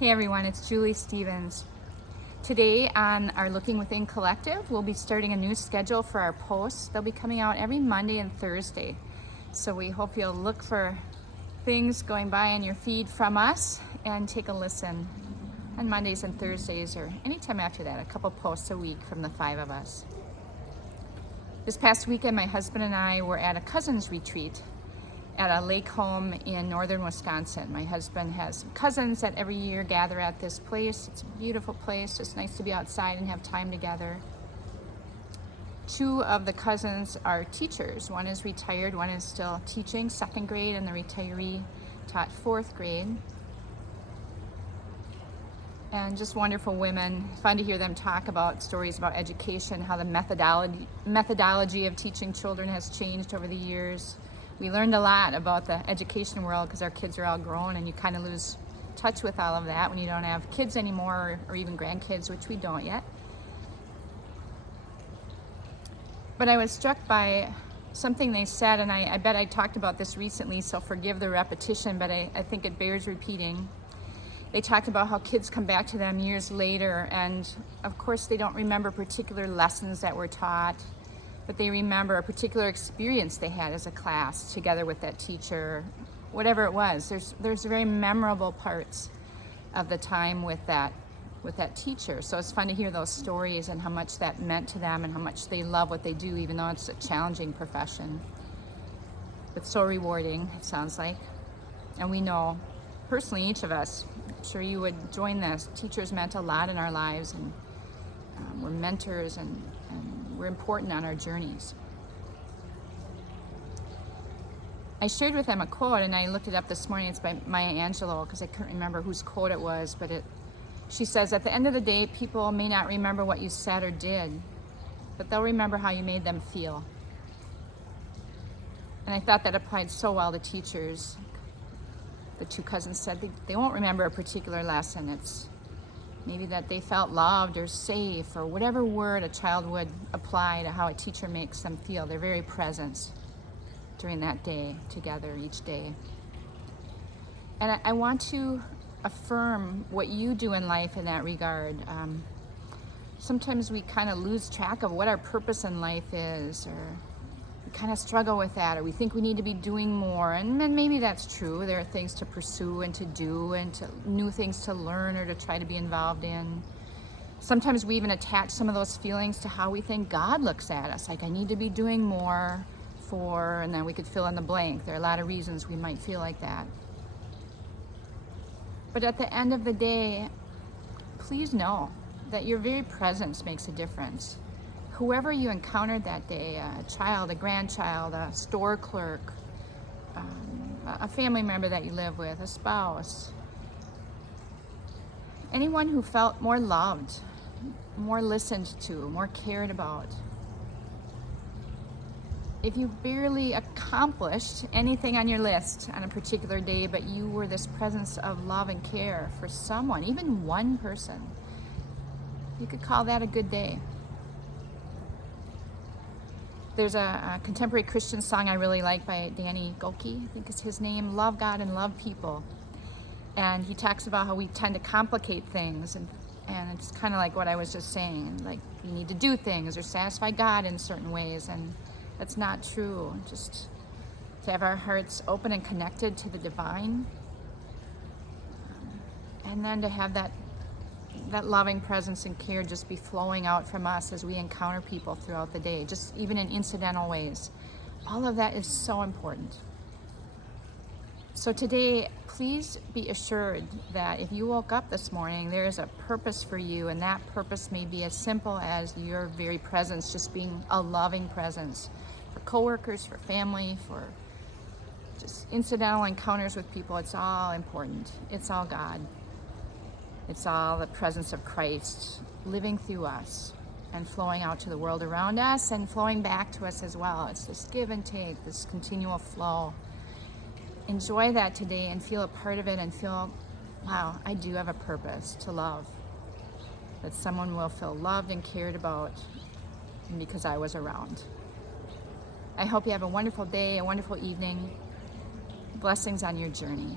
Hey everyone, it's Julie Stevens. Today on our Looking Within Collective, we'll be starting a new schedule for our posts. They'll be coming out every Monday and Thursday. So we hope you'll look for things going by on your feed from us and take a listen on Mondays and Thursdays or anytime after that, a couple posts a week from the five of us. This past weekend, my husband and I were at a cousin's retreat at a lake home in northern Wisconsin. My husband has some cousins that every year gather at this place. It's a beautiful place, just nice to be outside and have time together. Two of the cousins are teachers. One is retired, one is still teaching second grade, and the retiree taught fourth grade. And just wonderful women. Fun to hear them talk about stories about education, how the methodology of teaching children has changed over the years. We learned a lot about the education world because our kids are all grown, and you kind of lose touch with all of that when you don't have kids anymore or even grandkids, which we don't yet. But I was struck by something they said, and I bet I talked about this recently, so forgive the repetition, but I think it bears repeating. They talked about how kids come back to them years later, and of course they don't remember particular lessons that were taught, but they remember a particular experience they had as a class together with that teacher, whatever it was. There's very memorable parts of the time with that teacher. So it's fun to hear those stories and how much that meant to them and how much they love what they do, even though it's a challenging profession. But so rewarding, it sounds like. And we know, personally, each of us, I'm sure you would join this, teachers meant a lot in our lives, and we're mentors and we're important on our journeys. I shared with them a quote, and I looked it up this morning. It's by Maya Angelou, because I couldn't remember whose quote it was, but she says, at the end of the day, people may not remember what you said or did, but they'll remember how you made them feel. And I thought that applied so well to teachers. The two cousins said they won't remember a particular lesson. It's maybe that they felt loved or safe or whatever word a child would apply to how a teacher makes them feel. Their very presence during that day together each day. And I want to affirm what you do in life in that regard. Sometimes we kind of lose track of what our purpose in life is, or we kind of struggle with that, or we think we need to be doing more, and maybe that's true. There are things to pursue and to do and new things to learn or to try to be involved in. Sometimes we even attach some of those feelings to how we think God looks at us, like I need to be doing more for, and then we could fill in the blank. There are a lot of reasons we might feel like that. But at the end of the day, please know that your very presence makes a difference. Whoever you encountered that day, a child, a grandchild, a store clerk, a family member that you live with, a spouse, anyone who felt more loved, more listened to, more cared about. If you barely accomplished anything on your list on a particular day, but you were this presence of love and care for someone, even one person, you could call that a good day. There's a contemporary Christian song I really like by Danny Gokey, I think is his name, Love God and Love People. And he talks about how we tend to complicate things, and it's kind of like what I was just saying, like we need to do things or satisfy God in certain ways, and that's not true. Just to have our hearts open and connected to the divine, and then to have that loving presence and care just be flowing out from us as we encounter people throughout the day, just even in incidental ways. All of that is so important. So today, please be assured that if you woke up this morning, there is a purpose for you, and that purpose may be as simple as your very presence, just being a loving presence for coworkers, for family, for just incidental encounters with people. It's all important. It's all God. It's all the presence of Christ living through us and flowing out to the world around us and flowing back to us as well. It's this give and take, this continual flow. Enjoy that today and feel a part of it and feel, wow, I do have a purpose to love. That someone will feel loved and cared about because I was around. I hope you have a wonderful day, a wonderful evening. Blessings on your journey.